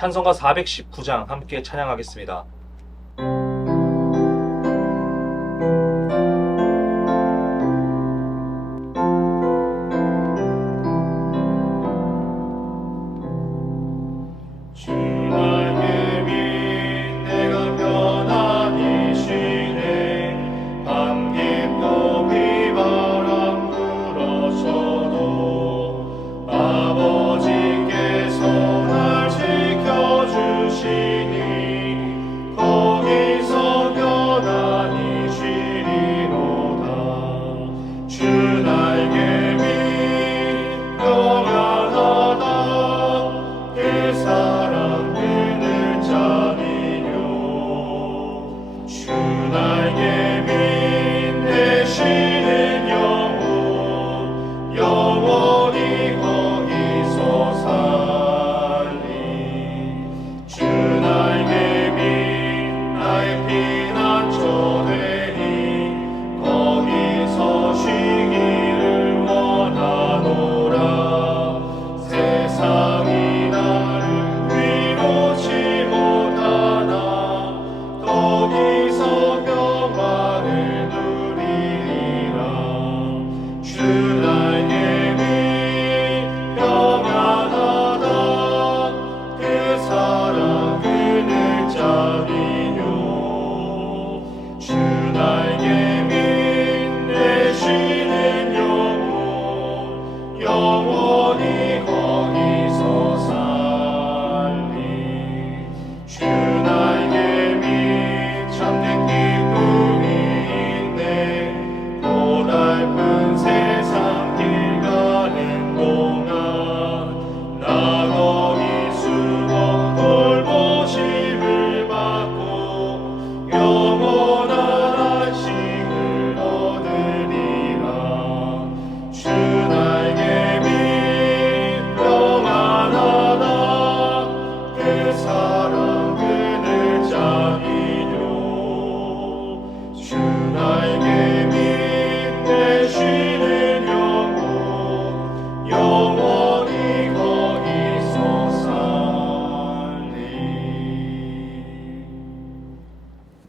찬송가 419장 함께 찬양하겠습니다.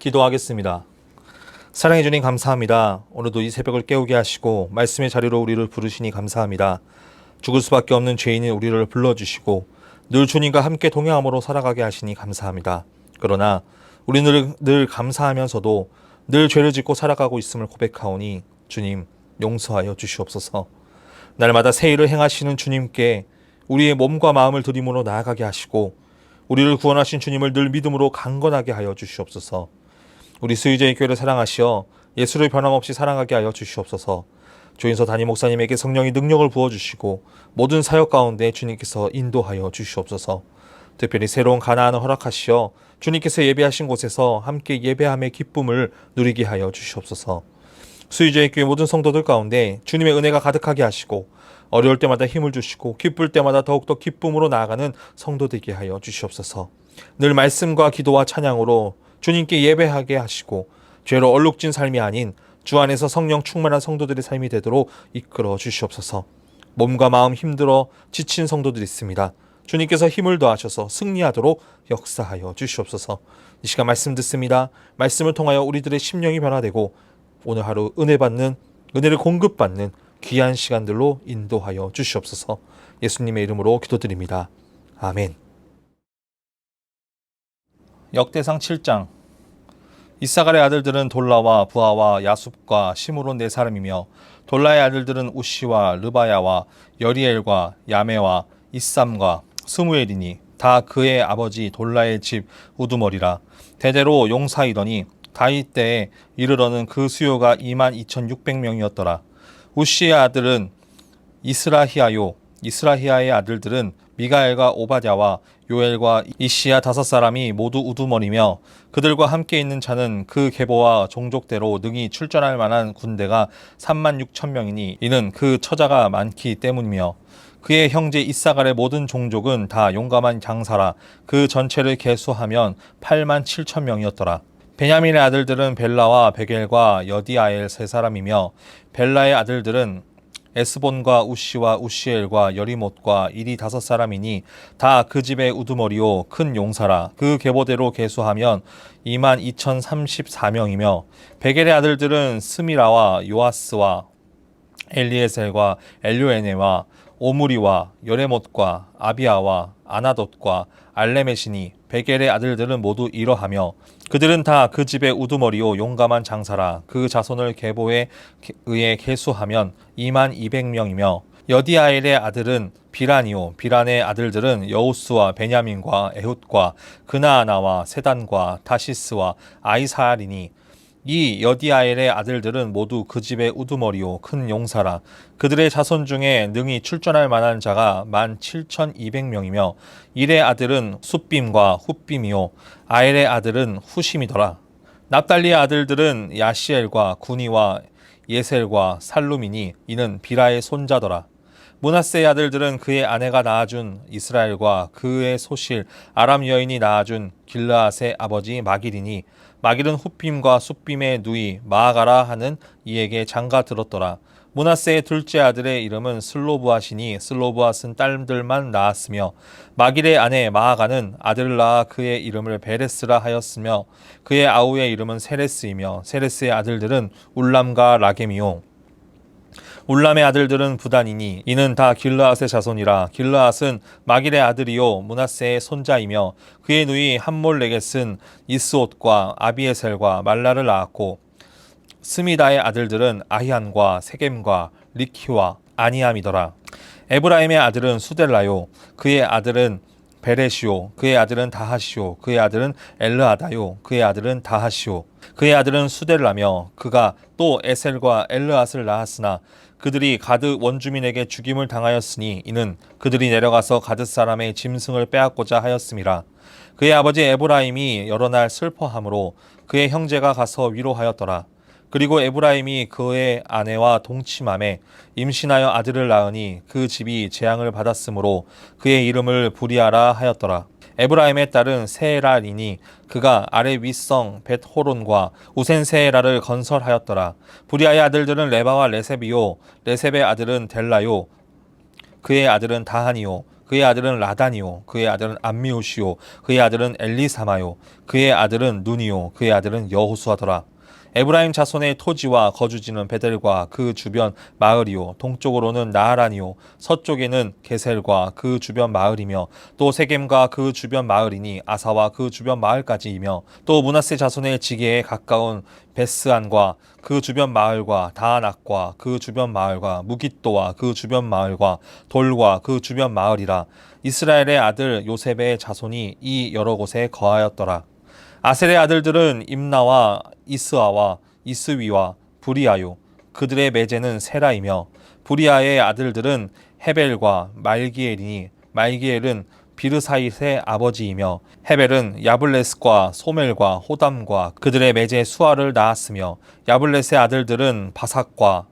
기도하겠습니다. 사랑해 주님 감사합니다. 오늘도 이 새벽을 깨우게 하시고 말씀의 자리로 우리를 부르시니 감사합니다. 죽을 수밖에 없는 죄인인 우리를 불러주시고 늘 주님과 함께 동행함으로 살아가게 하시니 감사합니다. 그러나 우리는 늘 감사하면서도 늘 죄를 짓고 살아가고 있음을 고백하오니 주님 용서하여 주시옵소서. 날마다 새 일을 행하시는 주님께 우리의 몸과 마음을 드림으로 나아가게 하시고 우리를 구원하신 주님을 늘 믿음으로 강건하게 하여 주시옵소서. 우리 수의제의 교회를 사랑하시어 예수를 변함없이 사랑하게 하여 주시옵소서. 조인서 담임 목사님에게 성령의 능력을 부어주시고 모든 사역 가운데 주님께서 인도하여 주시옵소서. 특별히 새로운 가나안을 허락하시어 주님께서 예배하신 곳에서 함께 예배함의 기쁨을 누리게 하여 주시옵소서. 수의제의 교회 모든 성도들 가운데 주님의 은혜가 가득하게 하시고 어려울 때마다 힘을 주시고 기쁠 때마다 더욱더 기쁨으로 나아가는 성도 되게 하여 주시옵소서. 늘 말씀과 기도와 찬양으로 주님께 예배하게 하시고 죄로 얼룩진 삶이 아닌 주 안에서 성령 충만한 성도들의 삶이 되도록 이끌어 주시옵소서. 몸과 마음 힘들어 지친 성도들이 있습니다. 주님께서 힘을 더하셔서 승리하도록 역사하여 주시옵소서. 이 시간 말씀 듣습니다. 말씀을 통하여 우리들의 심령이 변화되고 오늘 하루 은혜를 공급받는 귀한 시간들로 인도하여 주시옵소서. 예수님의 이름으로 기도드립니다. 아멘. 역대상 7장. 이사갈의 아들들은 돌라와 부하와 야숲과 시므론 네 사람이며 돌라의 아들들은 우시와 르바야와 여리엘과 야메와 이삼과 스무엘이니 다 그의 아버지 돌라의 집 우두머리라. 대대로 용사이더니 다윗 때에 이르러는 그 수요가 22,600명이었더라. 우시의 아들은 이스라히아요. 이스라히아의 아들들은 미가엘과 오바댜와 요엘과 이시야 5사람이 모두 우두머리며 그들과 함께 있는 자는 그 계보와 종족대로 능히 출전할 만한 군대가 36,000명이니 이는 그 처자가 많기 때문이며 그의 형제 이사갈의 모든 종족은 다 용감한 장사라. 그 전체를 계수하면 87,000명이었더라. 베냐민의 아들들은 벨라와 베겔과 여디아엘 3사람이며 벨라의 아들들은 에스본과 우시와 우시엘과 여리못과 이리 5사람이니 다 그 집의 우두머리요 큰 용사라. 그 계보대로 계수하면 22,034명이며 베겔의 아들들은 스미라와 요아스와 엘리에셀과 엘료에네와 오므리와 여레못과 아비아와 아나돗과 알레메시니 베겔의 아들들은 모두 이러하며 그들은 다 그 집의 우두머리요 용감한 장사라. 그 자손을 계보에 의해 계수하면 22,200명이며 여디아엘의 아들은 비란이요 비란의 아들들은 여우스와 베냐민과 에훗과 그나아나와 세단과 다시스와 아이사알이니 이 여디아엘의 아들들은 모두 그 집의 우두머리요 큰 용사라. 그들의 자손 중에 능히 출전할 만한 자가 17,200명이며 일의 아들은 숫빔과 훗빔이요 아엘의 아들은 후심이더라. 납달리의 아들들은 야시엘과 구니와 예셀과 살루미니 이는 비라의 손자더라. 므낫세의 아들들은 그의 아내가 낳아준 이스라엘과 그의 소실 아람 여인이 낳아준 길르앗의 아버지 마길이니 마길은 훗빔과 숫빔의 누이 마아가라 하는 이에게 장가 들었더라. 므낫세의 둘째 아들의 이름은 슬로브앗이니 슬로브앗은 딸들만 낳았으며 마길의 아내 마아가는 아들을 낳아 그의 이름을 베레스라 하였으며 그의 아우의 이름은 세레스이며 세레스의 아들들은 울람과 라겜이요 울람의 아들들은 부단이니 이는 다 길르앗의 자손이라. 길르앗은 마길의 아들이요 므낫세의 손자이며 그의 누이 함몰레겟은 이스옷과 아비에셀과 말라를 낳았고 스미다의 아들들은 아히안과 세겜과 리키와 아니암이더라. 에브라임의 아들은 수델라요 그의 아들은 베레시오 그의 아들은 다하시오 그의 아들은 엘르아다요 그의 아들은 다하시오 그의 아들은 수델라며 그가 또 에셀과 엘르앗을 낳았으나 그들이 가드 원주민에게 죽임을 당하였으니 이는 그들이 내려가서 가드 사람의 짐승을 빼앗고자 하였음이라. 그의 아버지 에브라임이 여러 날 슬퍼함으로 그의 형제가 가서 위로하였더라. 그리고 에브라임이 그의 아내와 동침함에 임신하여 아들을 낳으니 그 집이 재앙을 받았으므로 그의 이름을 부리아라 하였더라. 에브라임의 딸은 세에랄이니 그가 아래 윗성 벳호론과 우센 세에랄을 건설하였더라. 부리아의 아들들은 레바와 레셉이요 레셉의 아들은 델라요 그의 아들은 다하니요 그의 아들은 라다니요 그의 아들은 암미우시요 그의 아들은 엘리사마요 그의 아들은 눈이요 그의 아들은 여호수아더라. 에브라임 자손의 토지와 거주지는 베델과 그 주변 마을이요 동쪽으로는 나하란이요 서쪽에는 게셀과 그 주변 마을이며 또 세겜과 그 주변 마을이니 아사와 그 주변 마을까지이며 또 므낫세 자손의 지게에 가까운 베스안과 그 주변 마을과 다아낙과 그 주변 마을과 무깃도와 그 주변 마을과 돌과 그 주변 마을이라. 이스라엘의 아들 요셉의 자손이 이 여러 곳에 거하였더라. 아셀의 아들들은 임나와 이스아와 이스위와 부리아요 그들의 매제는 세라이며 부리아의 아들들은 헤벨과 말기엘이니 말기엘은 비르사잇의 아버지이며 헤벨은 야블레스과 소멜과 호담과 그들의 매제 수아를 낳았으며 야블렛의 아들들은 바삭과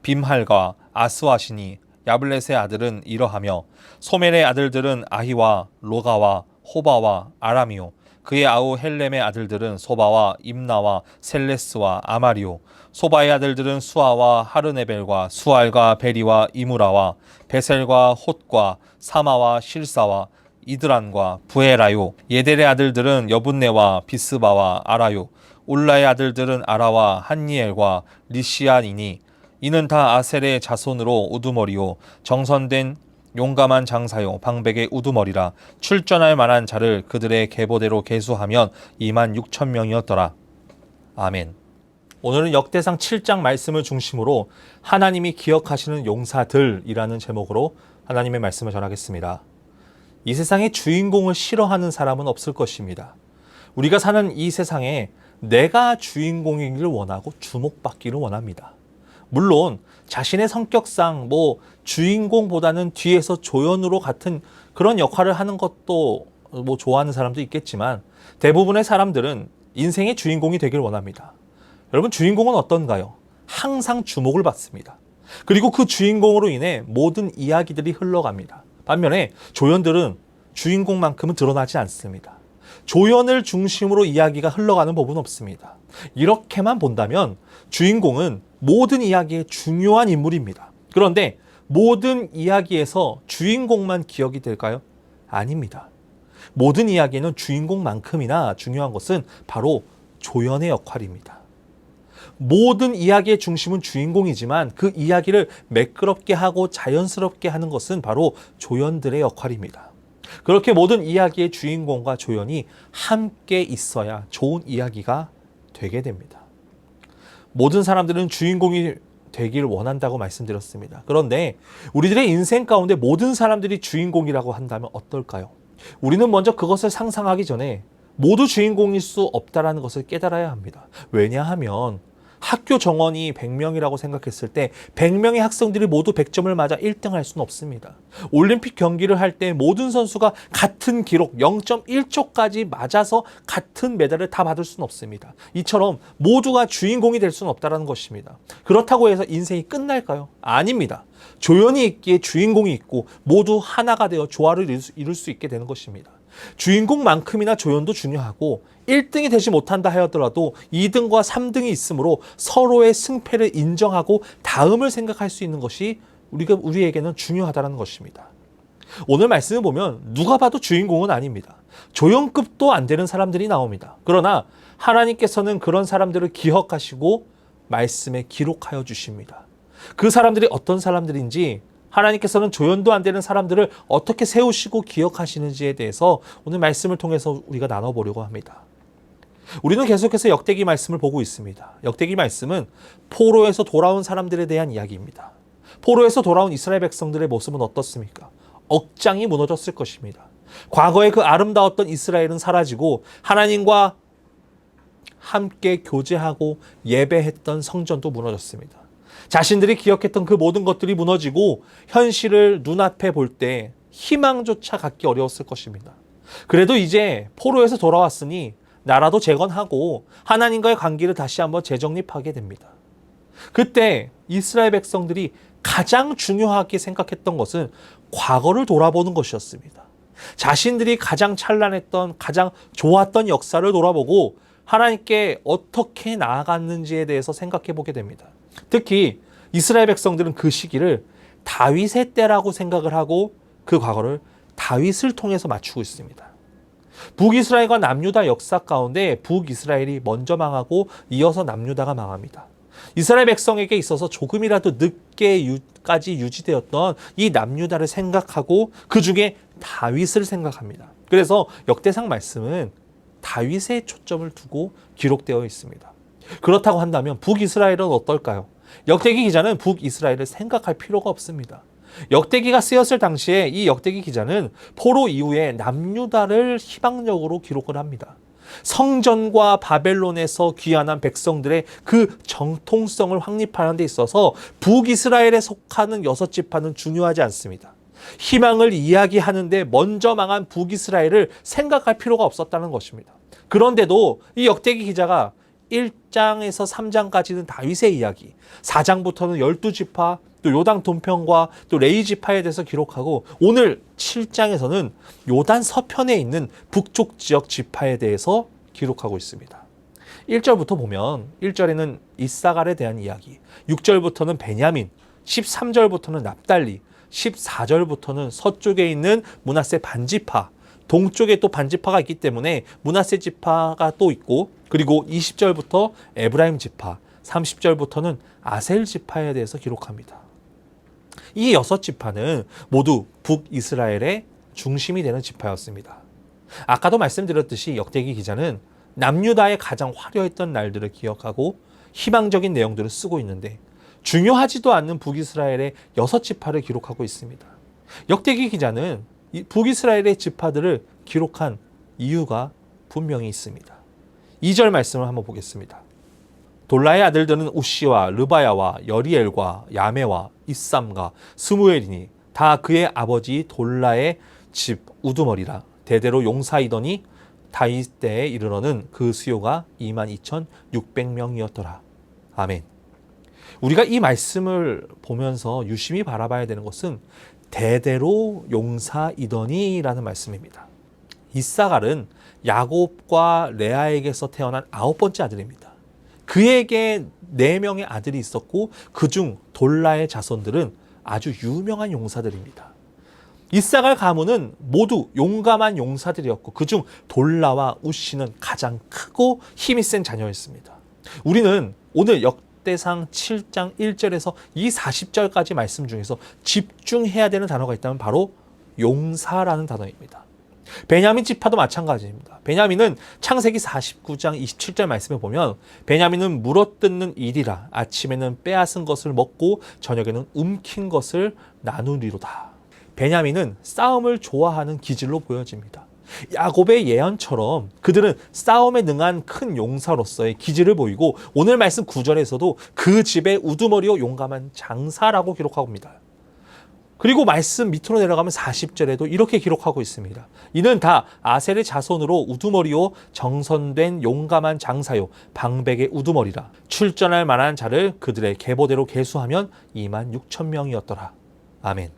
빔할과 아스와시니 야블렛의 아들은 이러하며 소멜의 아들들은 아히와 로가와 호바와 아람이요 그의 아우 헬렘의 아들들은 소바와 임나와 셀레스와 아마리오 소바의 아들들은 수아와 하르네벨과 수알과 베리와 이무라와 베셀과 톳과 사마와 실사와 이드란과 부에라요 예델의 아들들은 여분네와 비스바와 아라요 울라의 아들들은 아라와 한니엘과 리시안이니 이는 다 아셀의 자손으로 우두머리요 정선된 용감한 장사요 방백의 우두머리라. 출전할 만한 자를 그들의 계보대로 계수하면 26,000명이었더라. 아멘. 오늘은 역대상 7장 말씀을 중심으로 하나님이 기억하시는 용사들이라는 제목으로 하나님의 말씀을 전하겠습니다. 이 세상에 주인공을 싫어하는 사람은 없을 것입니다. 우리가 사는 이 세상에 내가 주인공이기를 원하고 주목받기를 원합니다. 물론 자신의 성격상 주인공보다는 뒤에서 조연으로 같은 그런 역할을 하는 것도 좋아하는 사람도 있겠지만 대부분의 사람들은 인생의 주인공이 되길 원합니다. 여러분 주인공은 어떤가요? 항상 주목을 받습니다. 그리고 그 주인공으로 인해 모든 이야기들이 흘러갑니다. 반면에 조연들은 주인공만큼은 드러나지 않습니다. 조연을 중심으로 이야기가 흘러가는 법은 없습니다. 이렇게만 본다면 주인공은 모든 이야기의 중요한 인물입니다. 그런데 모든 이야기에서 주인공만 기억이 될까요? 아닙니다. 모든 이야기에는 주인공만큼이나 중요한 것은 바로 조연의 역할입니다. 모든 이야기의 중심은 주인공이지만 그 이야기를 매끄럽게 하고 자연스럽게 하는 것은 바로 조연들의 역할입니다. 그렇게 모든 이야기의 주인공과 조연이 함께 있어야 좋은 이야기가 되게 됩니다. 모든 사람들은 주인공이 되길 원한다고 말씀드렸습니다. 그런데 우리들의 인생 가운데 모든 사람들이 주인공이라고 한다면 어떨까요? 우리는 먼저 그것을 상상하기 전에 모두 주인공일 수 없다는 것을 깨달아야 합니다. 왜냐하면 학교 정원이 100명이라고 생각했을 때 100명의 학생들이 모두 100점을 맞아 1등 할 수는 없습니다. 올림픽 경기를 할 때 모든 선수가 같은 기록 0.1초까지 맞아서 같은 메달을 다 받을 수는 없습니다. 이처럼 모두가 주인공이 될 수는 없다는 것입니다. 그렇다고 해서 인생이 끝날까요? 아닙니다. 조연이 있기에 주인공이 있고 모두 하나가 되어 조화를 이룰 수 있게 되는 것입니다. 주인공만큼이나 조연도 중요하고 1등이 되지 못한다 하더라도 2등과 3등이 있으므로 서로의 승패를 인정하고 다음을 생각할 수 있는 것이 우리에게는 중요하다는 것입니다. 오늘 말씀을 보면 누가 봐도 주인공은 아닙니다. 조연급도 안 되는 사람들이 나옵니다. 그러나 하나님께서는 그런 사람들을 기억하시고 말씀에 기록하여 주십니다. 그 사람들이 어떤 사람들인지 하나님께서는 조연도 안 되는 사람들을 어떻게 세우시고 기억하시는지에 대해서 오늘 말씀을 통해서 우리가 나눠보려고 합니다. 우리는 계속해서 역대기 말씀을 보고 있습니다. 역대기 말씀은 포로에서 돌아온 사람들에 대한 이야기입니다. 포로에서 돌아온 이스라엘 백성들의 모습은 어떻습니까? 억장이 무너졌을 것입니다. 과거에 그 아름다웠던 이스라엘은 사라지고 하나님과 함께 교제하고 예배했던 성전도 무너졌습니다. 자신들이 기억했던 그 모든 것들이 무너지고 현실을 눈앞에 볼 때 희망조차 갖기 어려웠을 것입니다. 그래도 이제 포로에서 돌아왔으니 나라도 재건하고 하나님과의 관계를 다시 한번 재정립하게 됩니다. 그때 이스라엘 백성들이 가장 중요하게 생각했던 것은 과거를 돌아보는 것이었습니다. 자신들이 가장 찬란했던, 가장 좋았던 역사를 돌아보고 하나님께 어떻게 나아갔는지에 대해서 생각해 보게 됩니다. 특히 이스라엘 백성들은 그 시기를 다윗의 때라고 생각을 하고 그 과거를 다윗을 통해서 맞추고 있습니다. 북이스라엘과 남유다 역사 가운데 북이스라엘이 먼저 망하고 이어서 남유다가 망합니다. 이스라엘 백성에게 있어서 조금이라도 늦게까지 유지되었던 이 남유다를 생각하고 그 중에 다윗을 생각합니다. 그래서 역대상 말씀은 다윗의 초점을 두고 기록되어 있습니다. 그렇다고 한다면 북이스라엘은 어떨까요? 역대기 기자는 북이스라엘을 생각할 필요가 없습니다. 역대기가 쓰였을 당시에 이 역대기 기자는 포로 이후에 남유다를 희망적으로 기록을 합니다. 성전과 바벨론에서 귀환한 백성들의 그 정통성을 확립하는 데 있어서 북이스라엘에 속하는 6지파는 중요하지 않습니다. 희망을 이야기하는데 먼저 망한 북이스라엘을 생각할 필요가 없었다는 것입니다. 그런데도 이 역대기 기자가 1장에서 3장까지는 다윗의 이야기, 4장부터는 12지파, 또 요단 동편과 또 레위 지파에 대해서 기록하고 오늘 7장에서는 요단 서편에 있는 북쪽 지역 지파에 대해서 기록하고 있습니다. 1절부터 보면 1절에는 이사갈에 대한 이야기, 6절부터는 베냐민, 13절부터는 납달리, 14절부터는 서쪽에 있는 므낫세 반지파, 동쪽에 또 반지파가 있기 때문에 므낫세 지파가 또 있고, 그리고 20절부터 에브라임 지파, 30절부터는 아셀 지파에 대해서 기록합니다. 이 6지파는 모두 북이스라엘의 중심이 되는 지파였습니다. 아까도 말씀드렸듯이 역대기 기자는 남유다의 가장 화려했던 날들을 기억하고 희망적인 내용들을 쓰고 있는데 중요하지도 않는 북이스라엘의 6지파를 기록하고 있습니다. 역대기 기자는 이 북이스라엘의 지파들을 기록한 이유가 분명히 있습니다. 2절 말씀을 한번 보겠습니다. 돌라의 아들들은 우시와 르바야와 여리엘과 야메와 이삼과 스무엘이니 다 그의 아버지 돌라의 집 우두머리라. 대대로 용사이더니 다윗 때에 이르러는 그 수요가 22,600명이었더라. 아멘. 우리가 이 말씀을 보면서 유심히 바라봐야 되는 것은 대대로 용사이더니라는 말씀입니다. 이사갈은 야곱과 레아에게서 태어난 9번째 아들입니다. 그에게 4명의 아들이 있었고 그중 돌라의 자손들은 아주 유명한 용사들입니다. 이사갈 가문은 모두 용감한 용사들이었고 그중 돌라와 우시는 가장 크고 힘이 센 자녀였습니다. 우리는 오늘 역대상 7장 1절에서 이 40절까지 말씀 중에서 집중해야 되는 단어가 있다면 바로 용사라는 단어입니다. 베냐민 지파도 마찬가지입니다. 베냐민은 창세기 49장 27절 말씀에 보면 베냐민은 물어뜯는 일이라 아침에는 빼앗은 것을 먹고 저녁에는 움킨 것을 나누리로다. 베냐민은 싸움을 좋아하는 기질로 보여집니다. 야곱의 예언처럼 그들은 싸움에 능한 큰 용사로서의 기질을 보이고 오늘 말씀 9절에서도 그 집의 우두머리요 용감한 장사라고 기록하고 있습니다. 그리고 말씀 밑으로 내려가면 40절에도 이렇게 기록하고 있습니다. 이는 다 아셀의 자손으로 우두머리요 정선된 용감한 장사요 방백의 우두머리라. 출전할 만한 자를 그들의 계보대로 계수하면 2만 6천 명이었더라. 아멘.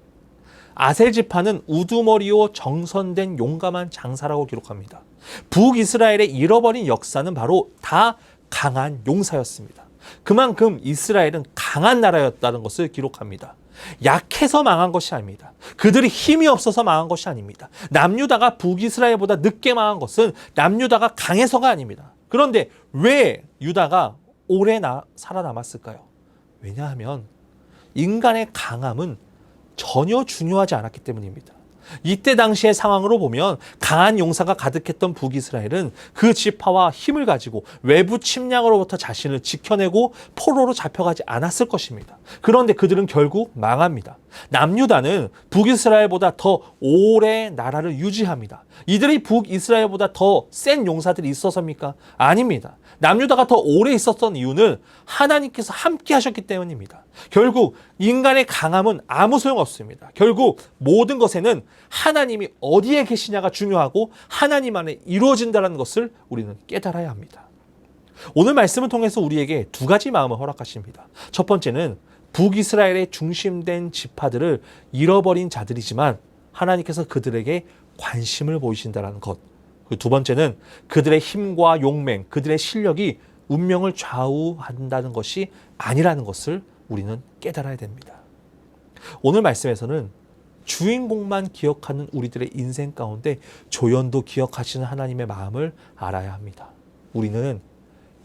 아셀 지파는 우두머리요 정선된 용감한 장사라고 기록합니다. 북이스라엘의 잃어버린 역사는 바로 다 강한 용사였습니다. 그만큼 이스라엘은 강한 나라였다는 것을 기록합니다. 약해서 망한 것이 아닙니다. 그들이 힘이 없어서 망한 것이 아닙니다. 남유다가 북이스라엘보다 늦게 망한 것은 남유다가 강해서가 아닙니다. 그런데 왜 유다가 오래 살아남았을까요? 왜냐하면 인간의 강함은 전혀 중요하지 않았기 때문입니다. 이때 당시의 상황으로 보면 강한 용사가 가득했던 북이스라엘은 그 지파와 힘을 가지고 외부 침략으로부터 자신을 지켜내고 포로로 잡혀가지 않았을 것입니다. 그런데 그들은 결국 망합니다. 남유다는 북이스라엘보다 더 오래 나라를 유지합니다. 이들이 북이스라엘보다 더 센 용사들이 있어서입니까? 아닙니다. 남유다가 더 오래 있었던 이유는 하나님께서 함께 하셨기 때문입니다. 결국 인간의 강함은 아무 소용없습니다. 결국 모든 것에는 하나님이 어디에 계시냐가 중요하고 하나님 안에 이루어진다는 것을 우리는 깨달아야 합니다. 오늘 말씀을 통해서 우리에게 두 가지 마음을 허락하십니다. 첫 번째는 북이스라엘의 중심된 지파들을 잃어버린 자들이지만 하나님께서 그들에게 관심을 보이신다는 것. 그 두 번째는 그들의 힘과 용맹, 그들의 실력이 운명을 좌우한다는 것이 아니라는 것을 우리는 깨달아야 됩니다. 오늘 말씀에서는 주인공만 기억하는 우리들의 인생 가운데 조연도 기억하시는 하나님의 마음을 알아야 합니다. 우리는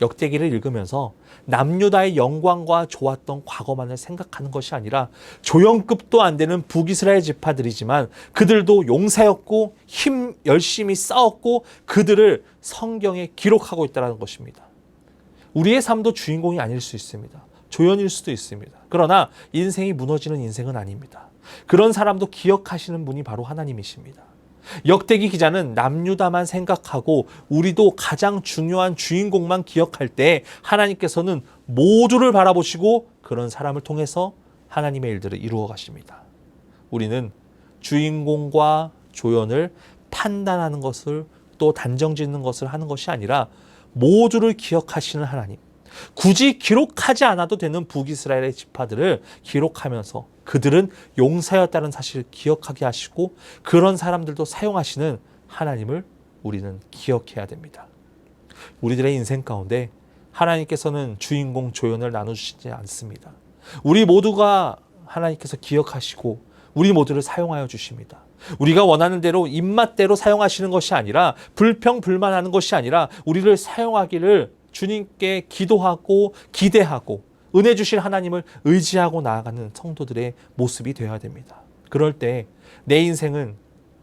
역대기를 읽으면서 남유다의 영광과 좋았던 과거만을 생각하는 것이 아니라 조연급도 안 되는 북이스라엘 지파들이지만 그들도 용사였고 열심히 싸웠고 그들을 성경에 기록하고 있다는 것입니다. 우리의 삶도 주인공이 아닐 수 있습니다. 조연일 수도 있습니다. 그러나 인생이 무너지는 인생은 아닙니다. 그런 사람도 기억하시는 분이 바로 하나님이십니다. 역대기 기자는 남유다만 생각하고 우리도 가장 중요한 주인공만 기억할 때 하나님께서는 모두를 바라보시고 그런 사람을 통해서 하나님의 일들을 이루어 가십니다. 우리는 주인공과 조연을 판단하는 것을 또 단정 짓는 것을 하는 것이 아니라 모두를 기억하시는 하나님, 굳이 기록하지 않아도 되는 북이스라엘의 지파들을 기록하면서 그들은 용사였다는 사실을 기억하게 하시고 그런 사람들도 사용하시는 하나님을 우리는 기억해야 됩니다. 우리들의 인생 가운데 하나님께서는 주인공 조연을 나눠주시지 않습니다. 우리 모두가 하나님께서 기억하시고 우리 모두를 사용하여 주십니다. 우리가 원하는 대로 입맛대로 사용하시는 것이 아니라 불평불만하는 것이 아니라 우리를 사용하기를 주님께 기도하고 기대하고 은혜 주실 하나님을 의지하고 나아가는 성도들의 모습이 되어야 됩니다. 그럴 때 내 인생은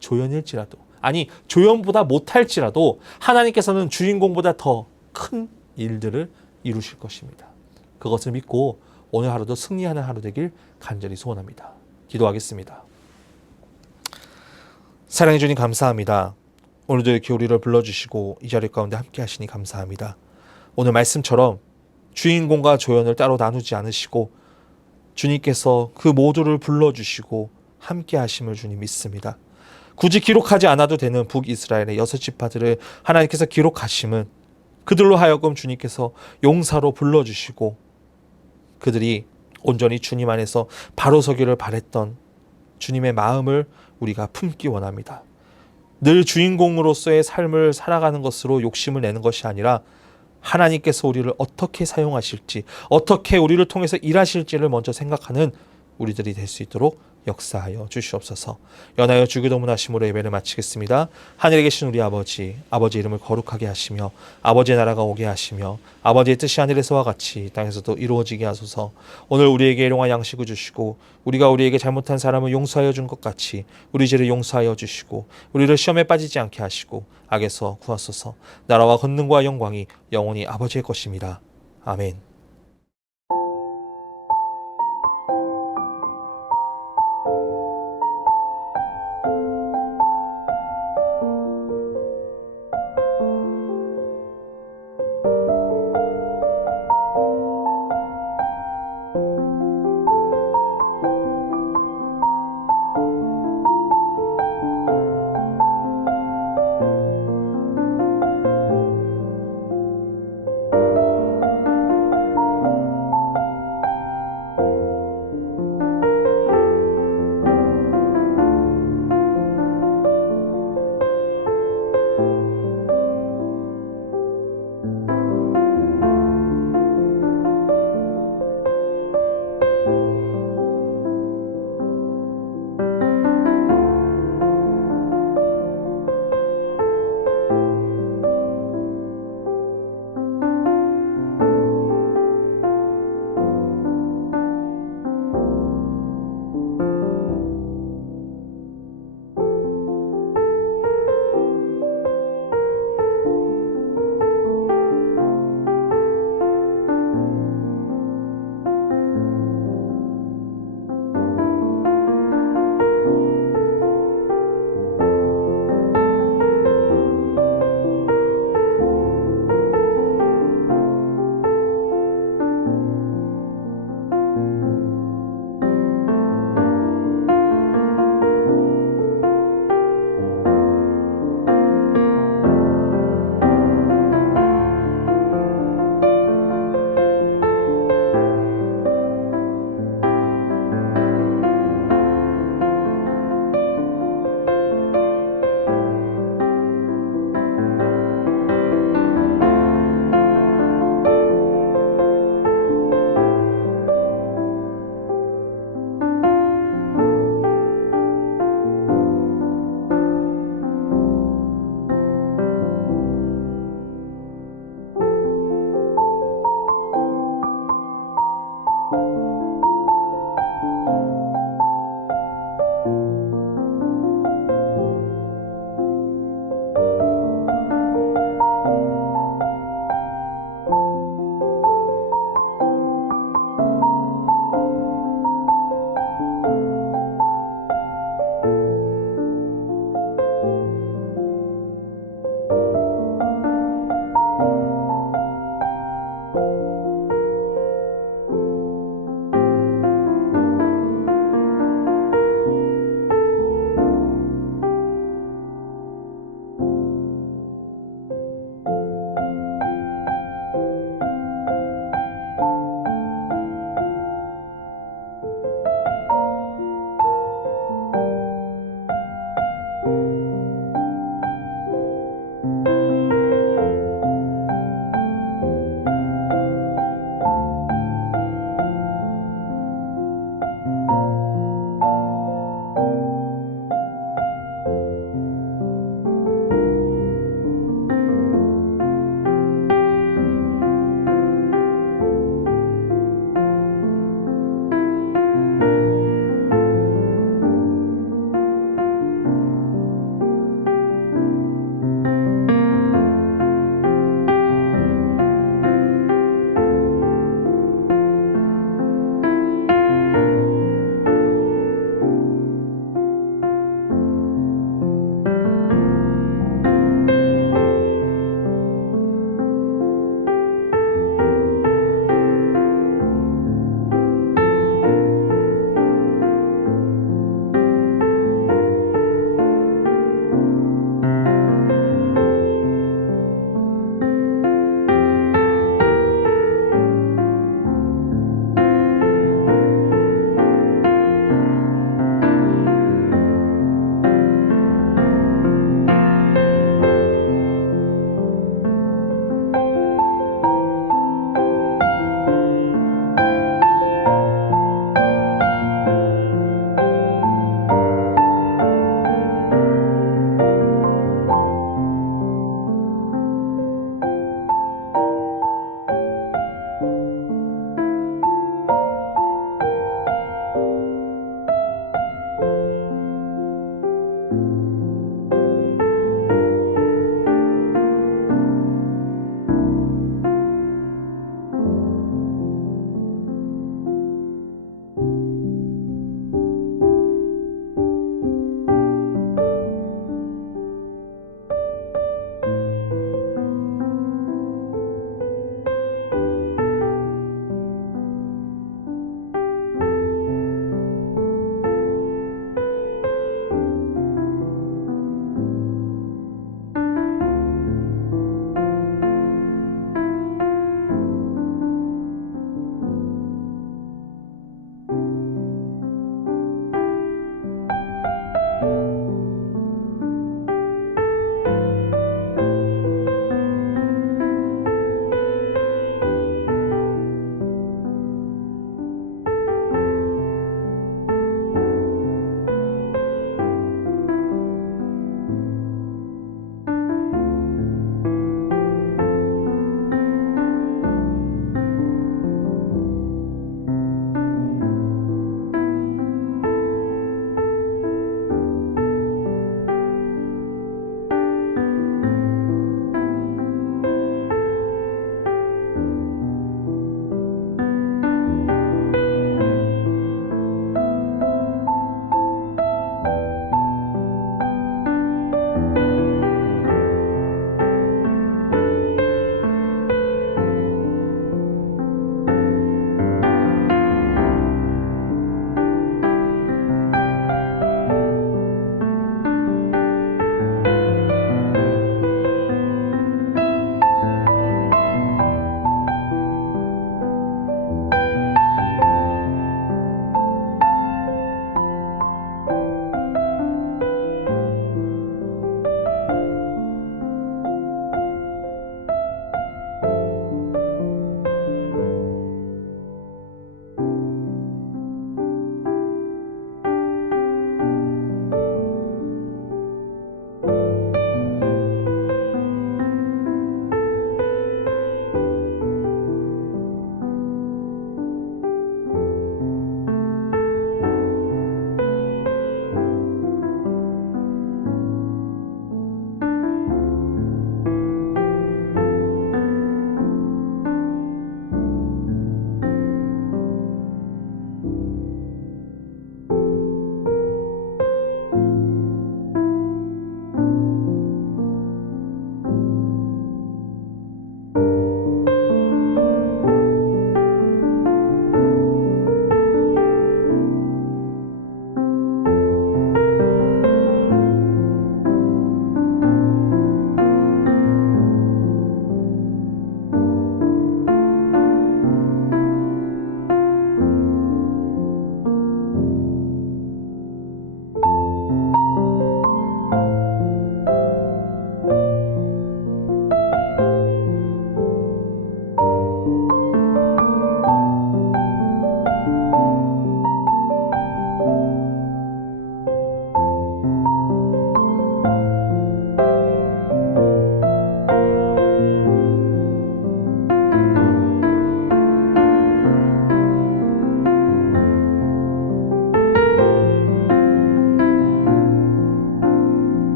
조연일지라도 아니 조연보다 못할지라도 하나님께서는 주인공보다 더 큰 일들을 이루실 것입니다. 그것을 믿고 오늘 하루도 승리하는 하루 되길 간절히 소원합니다. 기도하겠습니다. 사랑해 주님 감사합니다. 오늘도 이렇게 우리를 불러주시고 이 자리 가운데 함께 하시니 감사합니다. 오늘 말씀처럼 주인공과 조연을 따로 나누지 않으시고 주님께서 그 모두를 불러주시고 함께 하심을 주님 믿습니다. 굳이 기록하지 않아도 되는 북이스라엘의 6지파들을 하나님께서 기록하심은 그들로 하여금 주님께서 용사로 불러주시고 그들이 온전히 주님 안에서 바로 서기를 바랬던 주님의 마음을 우리가 품기 원합니다. 늘 주인공으로서의 삶을 살아가는 것으로 욕심을 내는 것이 아니라 하나님께서 우리를 어떻게 사용하실지, 어떻게 우리를 통해서 일하실지를 먼저 생각하는 우리들이 될 수 있도록 역사하여 주시옵소서. 연하여 주기도문 하심으로 예배를 마치겠습니다. 하늘에 계신 우리 아버지, 아버지 이름을 거룩하게 하시며 아버지의 나라가 오게 하시며 아버지의 뜻이 하늘에서와 같이 땅에서도 이루어지게 하소서. 오늘 우리에게 일용할 양식을 주시고 우리가 우리에게 잘못한 사람을 용서하여 준 것 같이 우리 죄를 용서하여 주시고 우리를 시험에 빠지지 않게 하시고 악에서 구하소서. 나라와 권능과 영광이 영원히 아버지의 것입니다. 아멘.